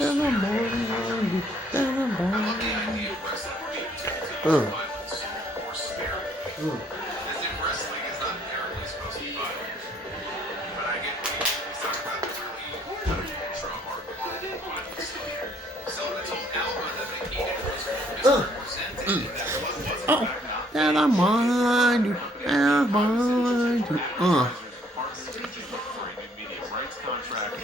and the morning, and the I love the idea morning. of wrestling being a tool to use Uh, violence or sparing. uh, As if wrestling is not inherently supposed to be violent. But I get he's talking about the really kind of ultra hardcore violent stuff. Sullivan told Alba that the heated was uh, misrepresented mm. and that Blood was in Oh, fact not and being I marketed by mind the you, company and was I being cognizant mind you. advertisers and partners as they look for a new media rights contract.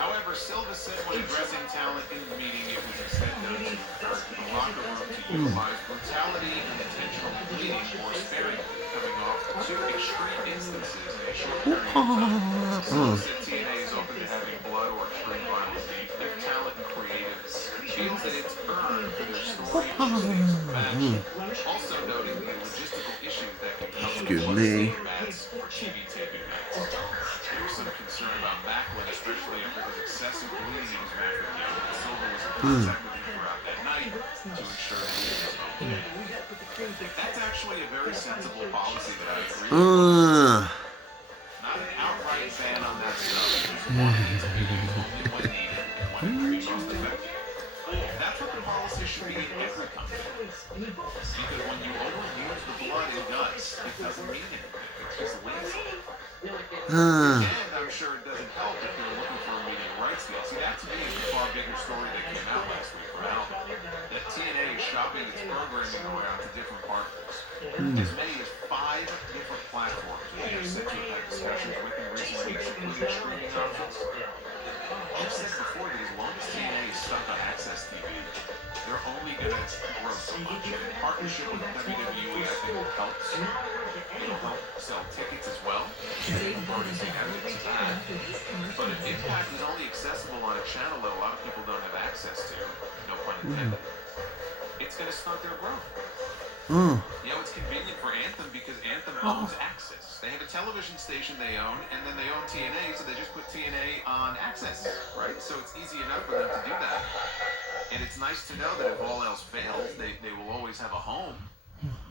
However, Silva said when addressing talent in the meeting, it was instead done to encourage the locker room to Mm. utilize brutality and intentional bleeding more sparingly, coming off two extreme instances in a short period of time. Silva said TNA is open to having blood or extreme violence scenes if talent and creative feels that it's earned for their story or stakes of the match. Also noting the logistical issues that can come with Excuse me. blood-stained mats or TV taping mats. There was some concern about Macklin, especially after his excessive bleeding in his match with Young, and Silva was in Mm. contact with him throughout that night to ensure that he was okay. That's actually a very sensible policy that I agree with 100%. Uh, Not an outright ban on that stuff, just wanting it to be used only when needed and when it can be cost effective. That's what the policy should be in every company. Because when you overuse the blood and guts, it doesn't mean anything. It's just lazy. uh, And I'm sure it doesn't help if you're looking for a media rights deal. See, that to me is the far bigger story that came out last week from Alba. That TNA is shopping its programming around to different partners. As many as 5 different platforms we are said to have had discussions with in recent weeks, including streaming options. I've said before that as long as TNA is stuck on Access TV, they're only going to grow so much. And in partnership with WWE, I think it helps. It'll help sell tickets as well. We've already seen evidence of that. But if Impact is only accessible on a channel that a lot of people don't have access to, no pun intended, it's going to stunt their growth. uh. You know, it's convenient for Anthem because Anthem owns Oh, Access. They have a television station they own, and then they own TNA, so they just put TNA on Access, right? So it's easy enough for them to do that. And it's nice to know that if all else fails, they will always have a home,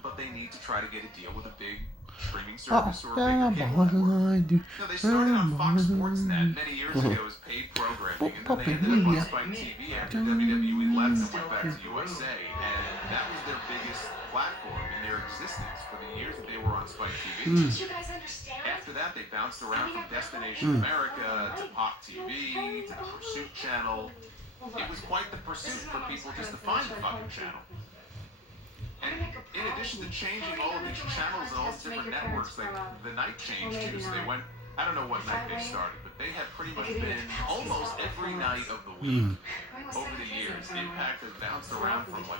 but they need to try to get a deal with a big streaming oh, service or a bigger and I cable network. mind you, No, they started on and I Fox Sports Net mind many years you. ago as paid programming, and then they Puppy, ended up on yeah. Spike TV after WWE left and went back to USA, and that was their biggest platform in their existence for the years that they were on Spike TV. Mm. After that, they bounced around from Destination America to Pop TV to the Pursuit Channel. It was quite the pursuit for people just to find the fucking channel. And in addition to changing all of these channels and all these different networks, like the night changed too. So they went, I don't know what night they started, but they have pretty much been almost every night of the week Mm. over the years. Impact has bounced around from like